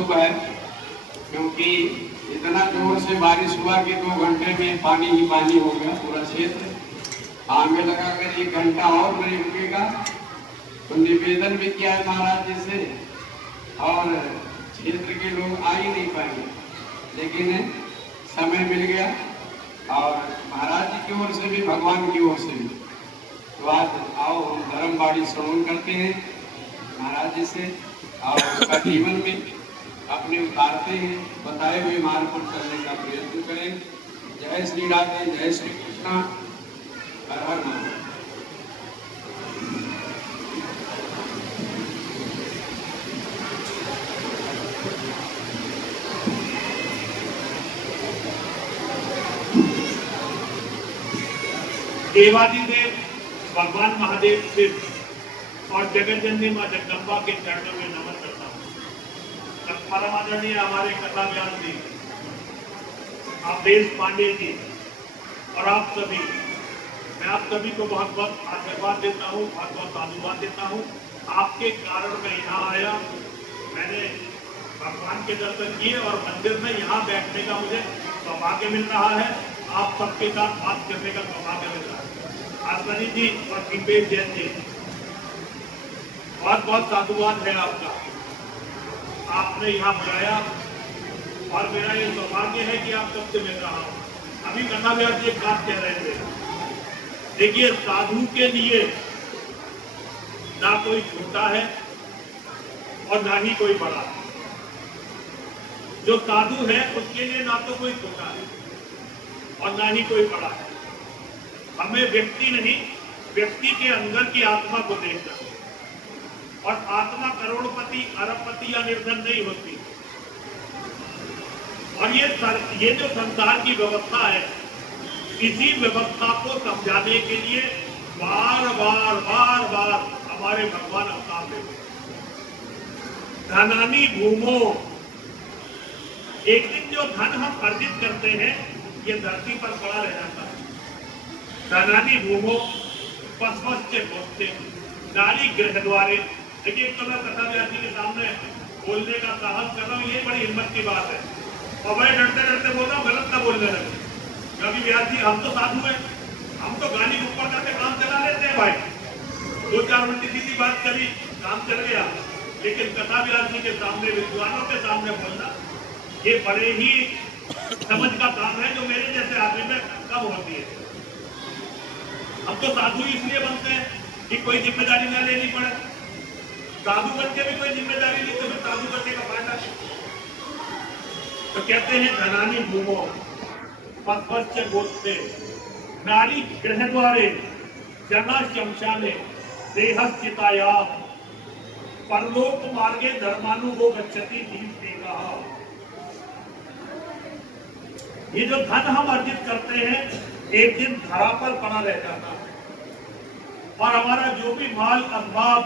शुभ है, क्योंकि इतना जोर से बारिश हुआ कि 2 घंटे में पानी ही पानी हो गया पूरा क्षेत्र। आगे लगाकर 1 घंटा और नहीं रुकेगा, तो निवेदन भी किया है महाराज जी से, और क्षेत्र के लोग आ ही नहीं पाएंगे, लेकिन समय मिल गया और महाराज जी की ओर से भी भगवान की ओर से भी। तो आज आओ हम धर्मवाणी श्रवण करते हैं महाराज जी से, और उसका जीवन में अपने उतारते हैं, बताए हुए मार्ग पर चलने का प्रयत्न करें। जय श्री राधे, जय श्री कृष्णा, हर हर महादेव। देवादिदेव भगवान महादेव से और जगत जननी मां जगदम्बा के चरणों में नमन करता हूँ। परम आदरणीय हमारे कथा व्यास जी, अवधेश पांडे जी और आप सभी, मैं आप सभी को बहुत बहुत आशीर्वाद देता हूँ, बहुत बहुत साधुवाद देता हूँ। आपके कारण मैं यहाँ आया, मैंने भगवान के दर्शन किए और मंदिर में यहाँ बैठने का मुझे सौभाग्य मिल रहा है, आप सबके साथ बात करने का सौभाग्य मिल रहा है। आसमानी जी और दीपेश जैन जी, बहुत बहुत साधुवाद है आपका, आपने यहाँ बुलाया और मेरा ये सौभाग्य है कि आप सबसे मिल रहा हूँ। अभी कथा व्यास जी एक बात कह रहे थे, देखिए साधु के लिए ना कोई छोटा है और ना ही कोई बड़ा है। जो साधु है उसके लिए ना तो कोई छोटा है और ना ही कोई बड़ा है। हमें व्यक्ति नहीं, व्यक्ति के अंदर की आत्मा को देखना, और आत्मा करोड़पति अरबपति या निर्धन नहीं होती। और ये जो संसार की व्यवस्था है, इसी व्यवस्था को समझाने के लिए बार बार हमारे भगवान अवतार लेते हैं। धनानी भूमो, एक दिन जो धन हम अर्जित करते हैं ये धरती पर पड़ा रह जाता है। धनानी भूमो पस्पस्ते बोलते नारी गृह द्वारे। देखिए एक तो मैं कथा व्यास जी के सामने बोलने का साहस कर रहा हूँ, ये बड़ी हिम्मत की बात है, और मैं डरते डरते बोल रहा हूँ गलत ना बोलने लगे, क्योंकि व्यास जी हम तो साधु हैं, हम तो गाली ऊपर करके काम चला लेते हैं भाई, 2-4 उल्टी सीधी बात करी काम चल गया। लेकिन कथा व्यास जी के सामने, विद्वानों के सामने बोलना ये बड़े ही समझ का काम है, जो मेरे जैसे आदमी में कम होती है। हम तो साधु इसलिए बनते हैं कि कोई जिम्मेदारी न लेनी पड़े, साधु बन के भी कोई जिम्मेदारी नहीं, तो फिर साधु बनने का फायदा। तो कहते हैं धनानी भूमो पस्पस्ते बोलते नारी गृह द्वारे जना शमशाने देहस्थिताया परलोक मार्गे धर्मानुगो गच्छति दीप्तेगा। ये जो धन हम अर्जित करते हैं एक दिन धरा पर पड़ा रह जाता है, और हमारा जो भी माल असबाब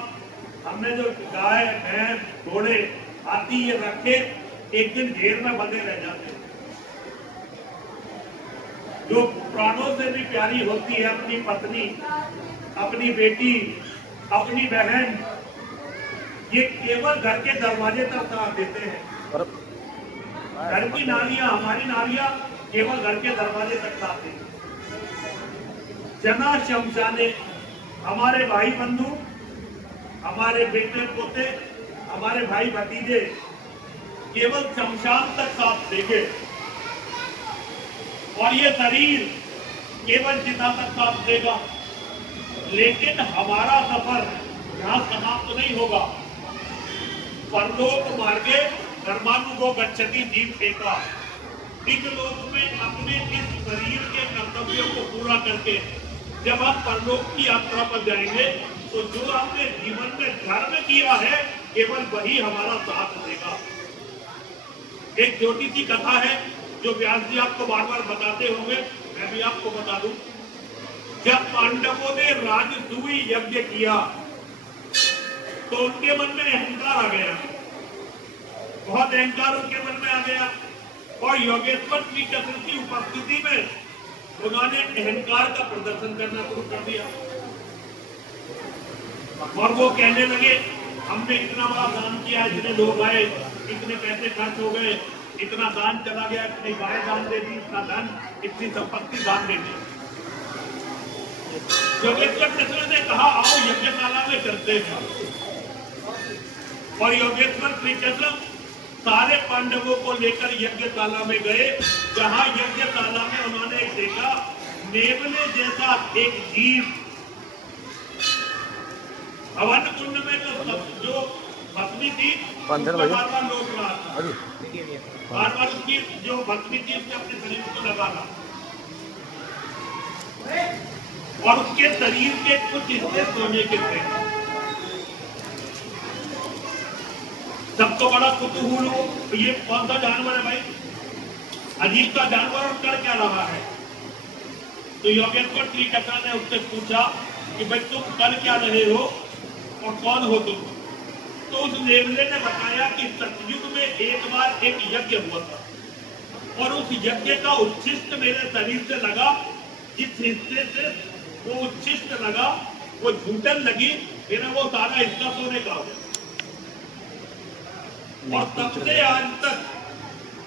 हमने जो गाय भैंस घोड़े हाथी ये रखे एक दिन ढेर में बंधे रह जाते हैं। जो प्राणों से भी प्यारी होती है, अपनी पत्नी, अपनी बेटी, अपनी बहन, ये केवल घर के दरवाजे तक साथ देते हैं। घर की नारियां, हमारी नारियां केवल घर के दरवाजे तक साथ देती हैं। जना शमशाने, हमारे भाई बंधु, हमारे बेटे पोते, हमारे भाई भतीजे केवल शमशान तक साथ देंगे, और ये शरीर केवल चिता तक साथ देगा। लेकिन हमारा सफर यहाँ समाप्त नहीं होगा। परलोक मार्गे धर्मानुगो गच्छति दीप्तेगा। इस लोक में अपने इस शरीर के कर्तव्यों को पूरा करके जब हम परलोक की यात्रा पर जाएंगे, तो जो हमने जीवन में धर्म किया है केवल वही हमारा साथ देगा। एक छोटी सी कथा है जो व्यास जी आपको बार बार बताते होंगे, मैं भी आपको बता दूं। जब पांडवों ने राजसूय यज्ञ किया तो उनके मन में अहंकार आ गया, बहुत अहंकार उनके मन में आ गया, और योगेश्वर श्री कृष्ण की उपस्थिति में उन्होंने अहंकार का प्रदर्शन करना शुरू कर दिया, और वो कहने लगे हमने इतना बड़ा दान किया, इतने लोग आए, इतने पैसे खर्च हो गए, इतना दान चला गया, इतनी गाय दान दे दी, इतना धन, इतनी संपत्ति दान दे दी। योगेश्वर कृष्ण ने कहा आओ यज्ञशाला में करते हैं। और योगेश्वर श्री कृष्ण सारे पांडवों को लेकर यज्ञशाला में गए, जहां यज्ञशाला में उन्होंने एक देखा नेवले जैसा एक जीव हवन कुंड में जो भस्मी थी बार बार लौट रहा था, बार बार उसकी जो भस्मी थी उसने अपने शरीर को लगाना और उसके शरीर के कुछ हिस्से सोने के थे। सबको बड़ा कुतूहल हो ये कौन सा जानवर है भाई, अजीब सा जानवर और कर क्या रहा है। तो योगेश्वर श्री कृष्ण ने उससे पूछा कि भाई तुम कर क्या रहे हो और कौन हो तुम। तो उस नेवले ने बताया कि सतयुग में एक बार एक यज्ञ हुआ था और उस यज्ञ का उच्छिष्ट मेरे शरीर से लगा, जिस हिस्से से वो उच्छिष्ट लगा वो झूठन लगी, मेरा वो सारा हिस्सा सोने का हो गया। और तब से आज तक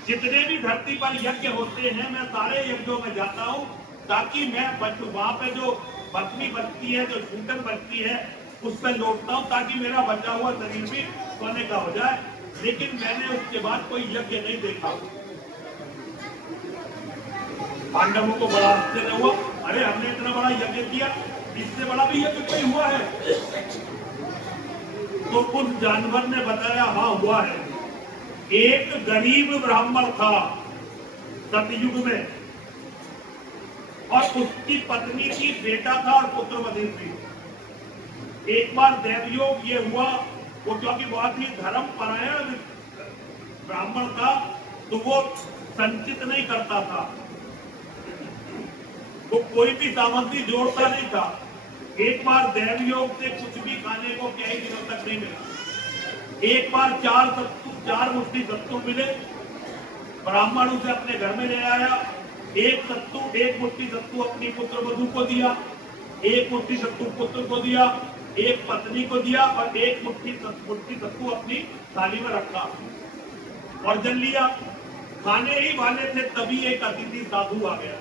जितने भी धरती पर यज्ञ होते हैं मैं सारे यज्ञों में जाता हूँ ताकि मैं बचूं। वहां पे जो भस्मी बचती है, जो झूठन बचती है, उस पर लौटता हूँ ताकि मेरा बचा हुआ शरीर भी सोने का हो जाए। लेकिन मैंने उसके बाद कोई यज्ञ नहीं देखा। पांडवों को बड़ा आश्चर्य हुआ, अरे हमने इतना बड़ा यज्ञ किया, इससे बड़ा भी यज्ञ कोई हुआ है। तो उस जानवर ने बताया हाँ हुआ है। एक गरीब ब्राह्मण था सतयुग में और उसकी पत्नी की बेटा था और पुत्रवती थी। एक बार देवयोग ये हुआ, वो क्योंकि बहुत ही धर्मपरायण ब्राह्मण था तो वो संचित नहीं करता था, वो कोई भी सामग्री जोड़ता नहीं था। एक बार देवयोग से कुछ भी खाने को कई दिनों तक नहीं मिला। एक बार चार मुट्ठी सत्तू मिले, ब्राह्मण उसे अपने घर में ले आया। एक मुट्ठी सत्तू अपनी पुत्र वधू को दिया, एक मुट्ठी सत्तू पुत्र को दिया, एक पत्नी को दिया और एक मुट्ठी सत्तू अपनी थाली में रखा और जल लिया। खाने ही वाले थे तभी एक अतिथि साधु आ गया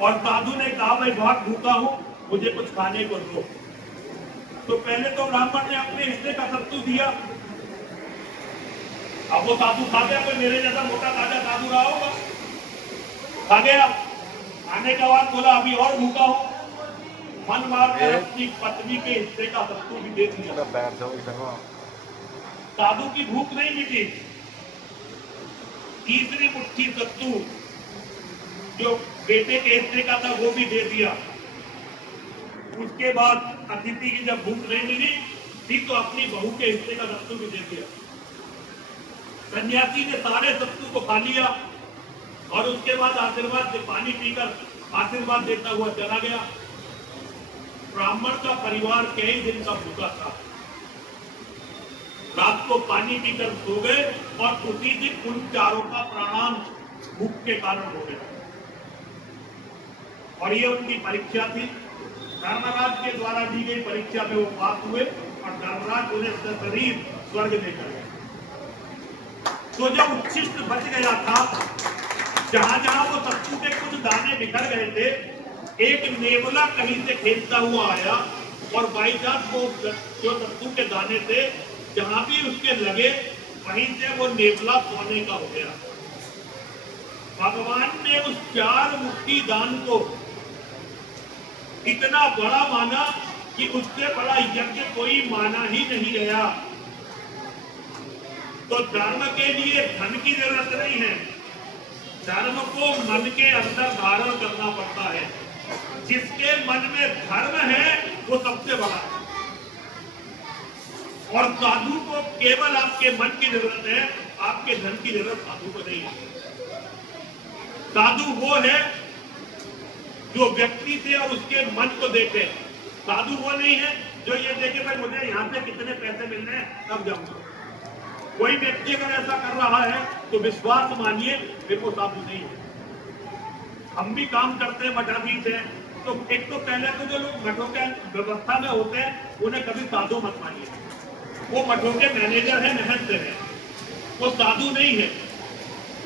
और साधु ने कहा भाई बहुत भूखा हूं, मुझे कुछ खाने को दो। तो पहले तो ब्राह्मण ने अपने हिस्से का सत्तू दिया। अब वो साधु खा गया, कोई मेरे जैसा मोटा ताजा साधु रहा होगा, खा गया। खाने के बाद बोला अभी और भूखा हूं, मन मार कर अपनी पत्नी के हिस्से का सत्तू भी दे दिया। साधु की भूख नहीं मिटी। तीसरी मुट्ठी सत्तू जो बेटे के हिस्से का था वो भी दे दिया। उसके बाद अतिथि की जब भूख नहीं मिली थी तो अपनी बहू के हिस्से का सत्तू भी दे दिया। सन्यासी ने सारे सत्तू को खा लिया और उसके बाद आशीर्वाद से पानी पीकर आशीर्वाद देता हुआ चला गया। ब्राह्मण का परिवार कई दिन का भूखा था। रात को पानी पीकर सो गए और उसी दिन उन चारों का प्राणांत भूख के कारण हो गया। और ये उनकी परीक्षा थी। धर्मराज के द्वारा दी गई परीक्षा में वो पास हुए और धर्मराज उन्हें शरीर स्वर्ग देकर गए। तो जब उच्छिष्ट बच गया था, जहां जहां वो सत्तू के कुछ दाने बिखर गए थे, एक नेवला कहीं से खेलता हुआ आया और बाई चांस वो जो सत्तू के दाने थे जहां भी उसके लगे वहीं से वो नेवला सोने का हो गया। भगवान ने उस 4 मुट्ठी दान को इतना बड़ा माना कि उससे बड़ा यज्ञ कोई माना ही नहीं गया। तो धर्म के लिए धन की जरूरत नहीं है, धर्म को मन के अंदर धारण करना पड़ता है। जिसके मन में धर्म है वो सबसे बड़ा है। और साधु को केवल आपके मन की जरूरत है, आपके धन की जरूरत साधु को नहीं है। साधु वो है जो व्यक्ति से और उसके मन को देखे। साधु वो नहीं है जो ये देखे भाई मुझे यहाँ से कितने पैसे मिल रहे हैं तब जाऊंगा। कोई व्यक्ति अगर ऐसा कर रहा है तो विश्वास मानिए फिर वो साधु नहीं है। हम भी काम करते हैं मठाधीश है, तो एक तो पहले तो जो लोग मठों के व्यवस्था में होते हैं उन्हें कभी साधु मत मानिए। वो मठों के मैनेजर है, महंत है, वो साधु नहीं है।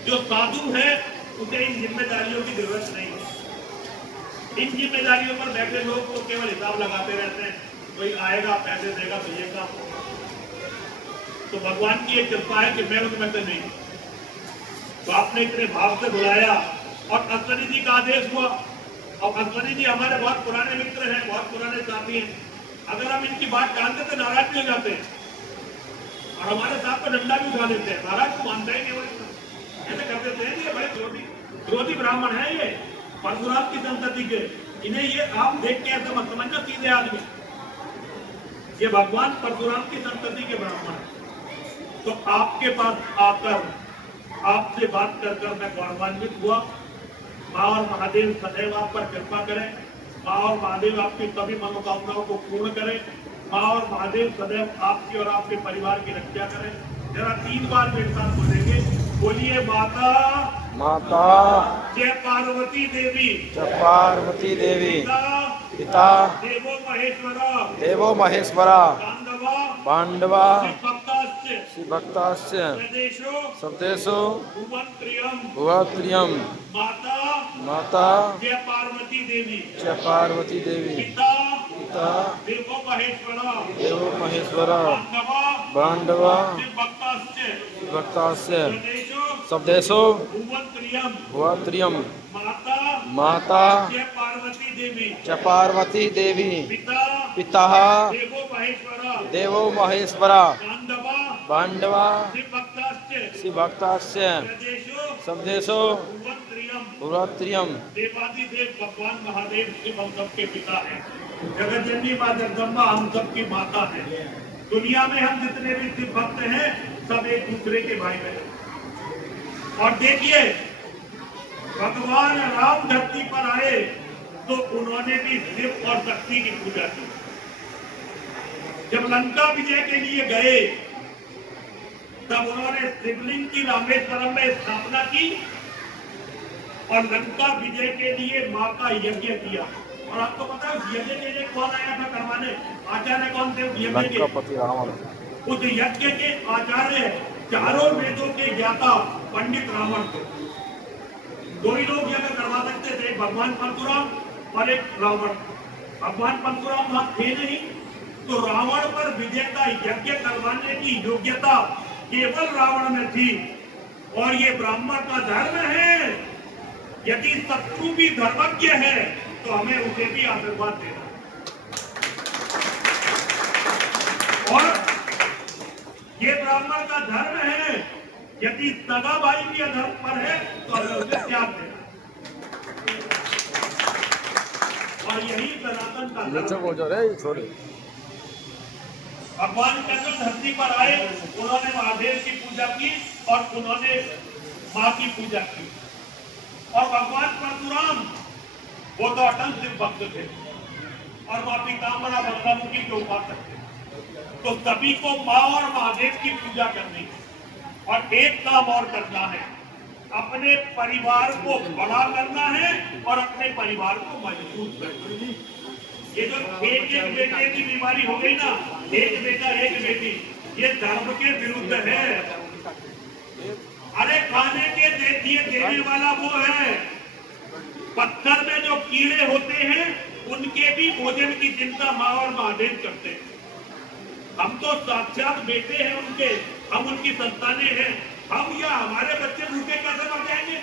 जो साधु है उसे इन जिम्मेदारियों की जरूरत नहीं है। इन जिम्मेदारियों पर बैठे लोग तो केवल हिसाब लगाते रहते हैं, कोई आएगा पैसे देगा तो ये काम। तो भगवान की एक कृपा है कि मैं उनमें से नहीं। तो आपने इतने भाव से बुलाया और अश्वनी जी का आदेश हुआ। और अश्वनी जी हमारे बहुत पुराने मित्र हैं, बहुत पुराने साथी हैं। अगर हम इनकी बात टालते तो नाराज भी हो जाते हैं और हमारे साथ तो डंडा भी उठा लेते हैं। नाराज को मानते हैं केवल ऐसे कर देते हैं। ये बड़े विरोधी ब्राह्मण है, ये परशुराम की संतति के। इन्हें ये आप देख के ऐसा मत समझना सीधे आदमी, ये भगवान परशुराम की संतति के ब्राह्मण है। तो आपके पास आकर आपसे बात कर कर मैं गौरवान्वित हुआ। माँ और महादेव सदैव आप पर कृपा करें। माँ और महादेव आपकी सभी मनोकामनाओं को पूर्ण करें। माँ और महादेव सदैव आपकी और आपके परिवार की रक्षा करें। जरा 3 बार मेरे साथ बोलेंगे, बोलिए माता माता जय पार्वती देवी, च पार्वती देवी, पिता देवो महेश्वरा, देवो महेश्वरा, पांडवा पांडवा भक्ताश्च शिवभक्ताश्च सप्तेषु भुवन्त्रियम् भुवत्रियं माता माता जय पार्वती देवी, च पार्वती देवी, पिता पिता देवो महेश्वरा, देवो महेश्वरा, पांडवा पांडवा भक्ताश्च शिवभक्ताश्च सप्तेषु भुवन्त्रियम् भुवत्रियं माता माता जय पार्वती देवी, च पार्वती देवी, पिता पिता देवो महेश्वरा, देवो महेश्वरा, पांडवा पांडवा भक्ताश्च शिवभक्ताश्च सप्तेषु भुवन्त्रियम् भुवत्रियं देवादिदेव भगवान महादेव शिव हम सबके पिता हैं। जगतजननी माँ जगदम्बा हम सबकी माता है। दुनिया में हम जितने भी शिव भक्त हैं सब एक दूसरे के भाई बहन। और देखिए भगवान राम धरती पर आए तो उन्होंने भी शिव और शक्ति की पूजा की। जब लंका विजय के लिए गए तब उन्होंने शिवलिंग की रामेश्वरम में स्थापना की और लंका विजय के लिए माँ का यज्ञ किया। और आपको पता है उस यज्ञ के लिए कौन आया था करवाने? आचार्य कौन थे उस यज्ञ के? लंकापति रावण। उस यज्ञ के आचार्य चारों वेदों के ज्ञाता पंडित रावण थे। 2 ही लोग यज्ञ करवा सकते थे, भगवान परशुराम और एक रावण। भगवान परशुराम वहां थे नहीं, तो रावण पर विजय का यज्ञ करवाने की योग्यता केवल रावण में थी। और ये ब्राह्मण का धर्म है, यदि शत्रु भी धर्मज्ञ है तो हमें उसे भी आशीर्वाद देना। और ये ब्राह्मण का धर्म है, यदि सगा भाई भी अधर्म पर है तो हमें उसे त्याग देना। और यही सनातन का धर्म है। भगवान चंद्र धरती पर आए, उन्होंने महादेव की पूजा की और उन्होंने माँ की पूजा की। और भगवान परशुराम वो तो अटल शिव भक्त थे और माँ पीताम्बरा बंगामुखी के उपासक थे। तो सभी को माँ और महादेव की पूजा करनी है। और एक काम और करना है, अपने परिवार को बड़ा करना है और अपने परिवार को मजबूत करना है। ये जो एक एक बेटे की बीमारी हो गई ना, एक बेटा एक बेटी, ये धर्म के विरुद्ध है। अरे खाने के देने वाला वो है। पत्थर में जो कीड़े होते हैं उनके भी भोजन की चिंता माँ और महादेव करते हैं। हम तो साक्षात बेटे हैं उनके, हम उनकी संतानें हैं। हम या हमारे बच्चे भूखे कैसे मर जाएंगे?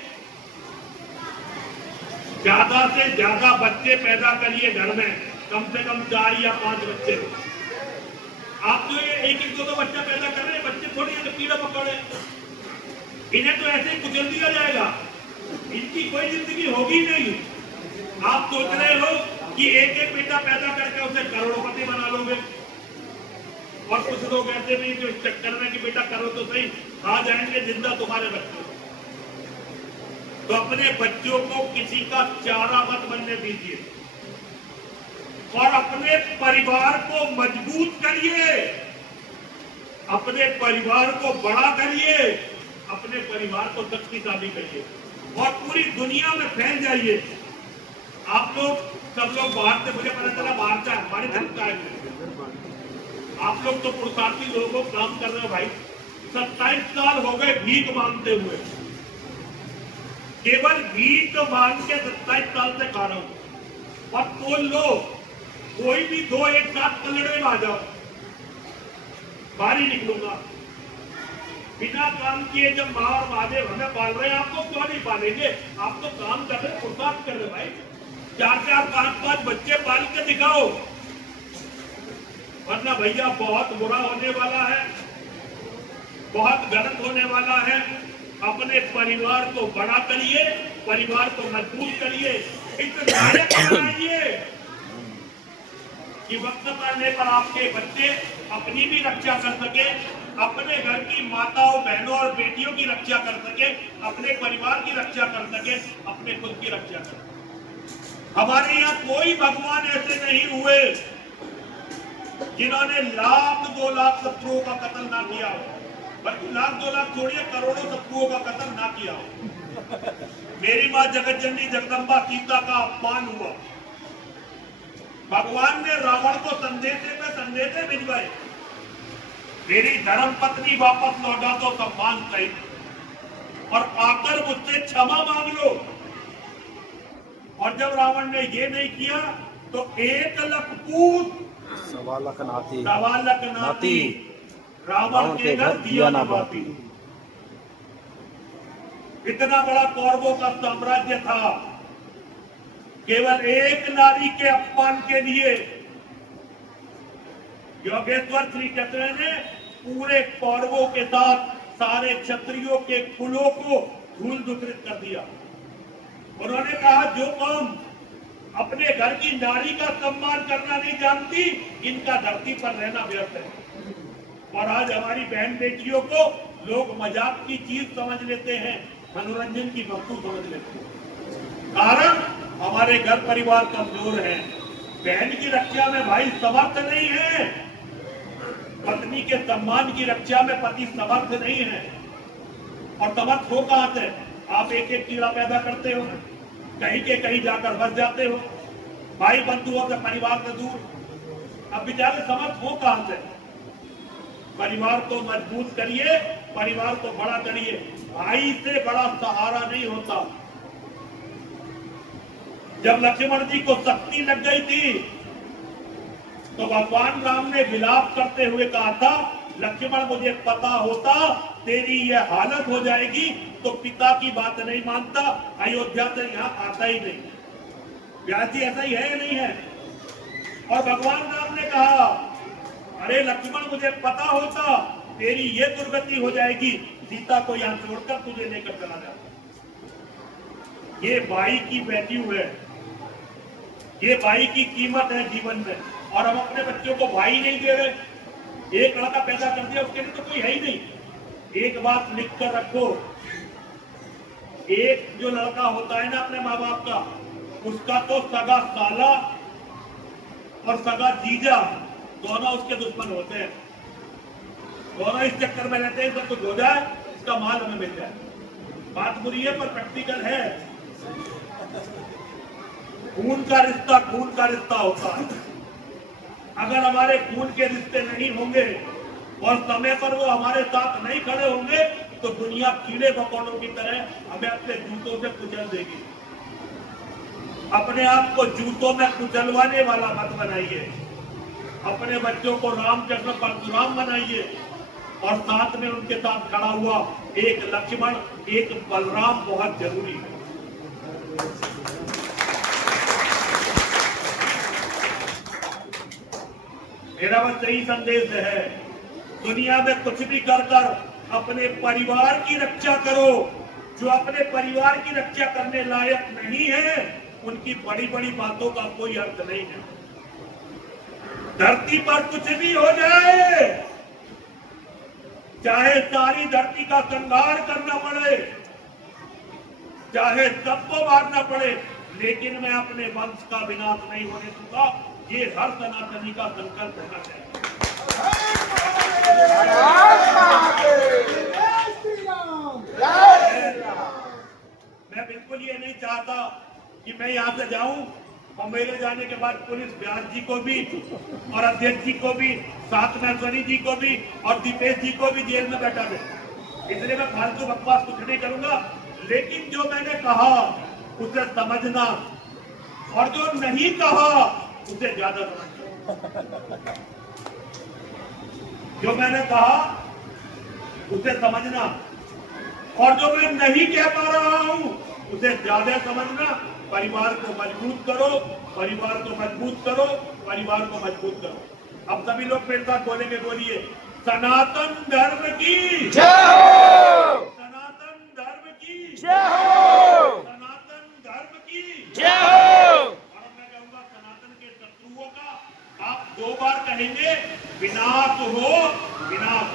ज्यादा से ज्यादा बच्चे पैदा करिए घर में, कम से कम 4 या 5 बच्चे। आप जो ये 1-2 बच्चा पैदा कर रहे हैं, बच्चे थोड़ी कीड़ा पकड़े, इन्हें तो ऐसे ही कुचल दिया जाएगा, इनकी कोई जिंदगी होगी नहीं। आप सोच रहे हो कि एक एक बेटा पैदा करके उसे करोड़पति बना लोगे, और कुछ लोग ऐसे भी जो इस चक्कर में कि बेटा करो तो सही, आ जाएंगे जिंदा तुम्हारे बच्चे। तो अपने बच्चों को किसी का चारा मत बनने दीजिए और अपने परिवार को मजबूत करिए, अपने परिवार को बड़ा करिए, अपने परिवार को शक्तिशाली करिए और पूरी दुनिया में फैल जाइए। आप लोग सब लोग बाहर से, मुझे पता चला बाहर से हमारे धर्म का है, आप लोग तो पुरुषार्थी लोगों काम कर रहे हो भाई। 27 साल हो गए भीख मांगते हुए, केवल भीख मांग के 27 साल से खा रहा हूं। और तोल लो, कोई भी दो एक साथ कलड़े में आ जाओ, बाहर ही निकलूंगा। बिना काम किए जब माँ और महादेव हमें पाल रहे हैं, आपको क्यों नहीं पालेंगे? आप तो काम कर रहे, पुरुषार्थ कर रहे भाई। 4-4, 5-5 बच्चे पाल के दिखाओ, वरना भैया बहुत बुरा होने वाला है, बहुत गलत होने वाला है। अपने परिवार को बड़ा करिए, परिवार को मजबूत करिए, इस लायक बनाइए कि वक्त पड़ने पर आपके बच्चे अपनी भी रक्षा कर सके, अपने घर की माताओं, बहनों और बेटियों की रक्षा कर सके, अपने परिवार की रक्षा कर सके, अपने खुद की रक्षा कर सके। हमारे यहाँ कोई भगवान ऐसे नहीं हुए जिन्होंने 1,00,000-2 लाख शत्रुओं का कत्ल ना किया हो, बल्कि 1,00,000-2 लाख छोड़िए, करोड़ों शत्रुओं का कत्ल ना किया हो। मेरी मां जगत जननी जगदम्बा सीता का अपमान हुआ, भगवान ने रावण को संदेशे पे संदेशे भिजवाए, मेरी धर्म पत्नी वापस लौटा तो सम्मान सहित, और आकर मुझसे क्षमा मांग लो। और जब रावण ने ये नहीं किया तो 1,00,000 पूत, 1,00,000 नाती रावण के घर दिया न बाती। इतना बड़ा कौरवों का साम्राज्य था, केवल एक नारी के अपमान के लिए योगेश्वर श्री क्षत्रिय ने पूरे कौरवों के साथ सारे क्षत्रियों के कुलों को धूल धूसरित कर दिया। उन्होंने कहा, जो कौम अपने घर की नारी का सम्मान करना नहीं जानती, इनका धरती पर रहना व्यर्थ है। और आज हमारी बहन बेटियों को लोग मजाक की चीज समझ लेते हैं, मनोरंजन की वस्तु समझ लेते हैं। कारण हमारे घर परिवार कमजोर है, बहन की रक्षा में भाई समर्थ नहीं है, पत्नी के सम्मान की रक्षा में पति समर्थ नहीं है। और समर्थ हो कहां से? आप एक एक कीड़ा पैदा करते हो, कहीं के कहीं जाकर बस जाते हो, भाई बंधुओं से, परिवार से दूर। अब बेचारे समर्थ हो कहां से? परिवार को मजबूत करिए, परिवार को बड़ा करिए। भाई से बड़ा सहारा नहीं होता। जब लक्ष्मण जी को शक्ति लग गई थी तो भगवान राम ने विलाप करते हुए कहा था, लक्ष्मण मुझे पता होता तेरी यह हालत हो जाएगी तो पिता की बात नहीं मानता, अयोध्या से यहाँ आता ही नहीं। व्यास जी ऐसा ही है या नहीं है? और भगवान राम ने कहा, अरे लक्ष्मण मुझे पता होता तेरी ये दुर्गति हो जाएगी, सीता को यहाँ छोड़कर तुझे लेकर चला जाता। ये भाई की वैल्यू है, ये भाई की कीमत है जीवन में। और हम अपने बच्चों को भाई नहीं दे रहे। एक लड़का पैदा कर दिया, उसके लिए तो कोई है ही नहीं। एक बात लिख कर रखो, एक जो लड़का होता है ना अपने माँ बाप का, उसका तो सगा साला और सगा जीजा दोनों उसके दुश्मन होते हैं। दोनों इस चक्कर में रहते हैं, सब कुछ हो जाए, इसका माल हमें मिल जाए। बात बुरी है पर प्रैक्टिकल है। खून का रिश्ता होता है। अगर हमारे खून के रिश्ते नहीं होंगे और समय पर वो हमारे साथ नहीं खड़े होंगे तो दुनिया कीड़े मकोड़ों की तरह हमें अपने जूतों से कुचल देगी। अपने आप को जूतों में कुचलवाने वाला मत बनाइए। अपने बच्चों को रामचंद्र परशुराम बनाइए और साथ में उनके साथ खड़ा हुआ एक लक्ष्मण, एक बलराम बहुत जरूरी है। मेरा बस यही संदेश है, दुनिया में कुछ भी कर अपने परिवार की रक्षा करो। जो अपने परिवार की रक्षा करने लायक नहीं है, उनकी बड़ी बड़ी बातों का कोई अर्थ नहीं है। धरती पर कुछ भी हो जाए, चाहे सारी धरती का संहार करना पड़े, चाहे सबको मारना पड़े, लेकिन मैं अपने वंश का विनाश नहीं होने दूंगा। ये हर सनातनी का संकल्प होना चाहिए। मैं बिल्कुल ये नहीं चाहता कि मैं यहाँ से जाऊं और मेरे जाने के बाद पुलिस व्यास जी को भी और अध्यक्ष जी को भी, साथ में अश्वनी जी को भी और दीपेश जी को भी जेल में बैठा दे। इसलिए मैं फालतू बकवास कुछ नहीं करूंगा, लेकिन जो मैंने कहा उसे समझना और जो नहीं कहा उसे ज्यादा समझना। जो मैंने कहा उसे समझना और जो मैं नहीं कह पा रहा हूं उसे ज्यादा समझना। परिवार को मजबूत करो, परिवार को मजबूत करो, परिवार को मजबूत करो। अब सभी लोग मेरे साथ बोलेंगे, बोलिए सनातन धर्म की जय हो, सनातन धर्म की जय हो, सनातन धर्म की जय हो। और मैं कहूंगा सनातन के शत्रुओं का आप 2 बार कहेंगे विनाश हो, विनाश।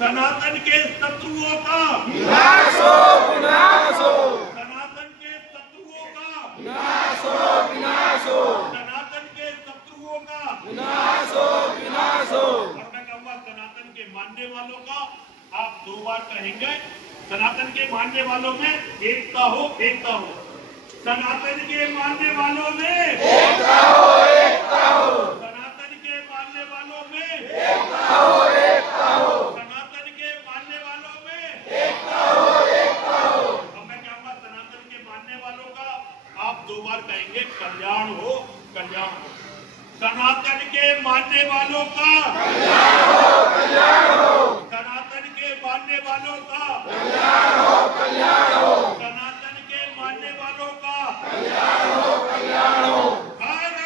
सनातन के शत्रुओं का विनाश हो, विनाश हो, सनातन के शत्रुओं का विनाश हो, विनाश हो, सनातन के शत्रुओं का विनाश हो, विनाश हो। और मैं कहूंगा सनातन के मानने वालों का आप 2 बार कहेंगे। सनातन के मानने वालों में एकता हो, एकता हो। सनातन के मानने वालों में एकता हो, एकता हो, सनातन के मानने वालों में एकता हो, एकता हो, सनातन के मानने वालों में एकता हो, एकता हो। अब मैं कहूंगा सनातन के मानने वालों का आप 2 बार कहेंगे कल्याण हो, कल्याण हो। सनातन के मानने वालों का कल्याण हो, कल्याण हो, सनातन के मानने वालों का कल्याण हो, कल्याण हो, सनातन के मानने वालों का कल्याण हो, कल्याण हो। भारत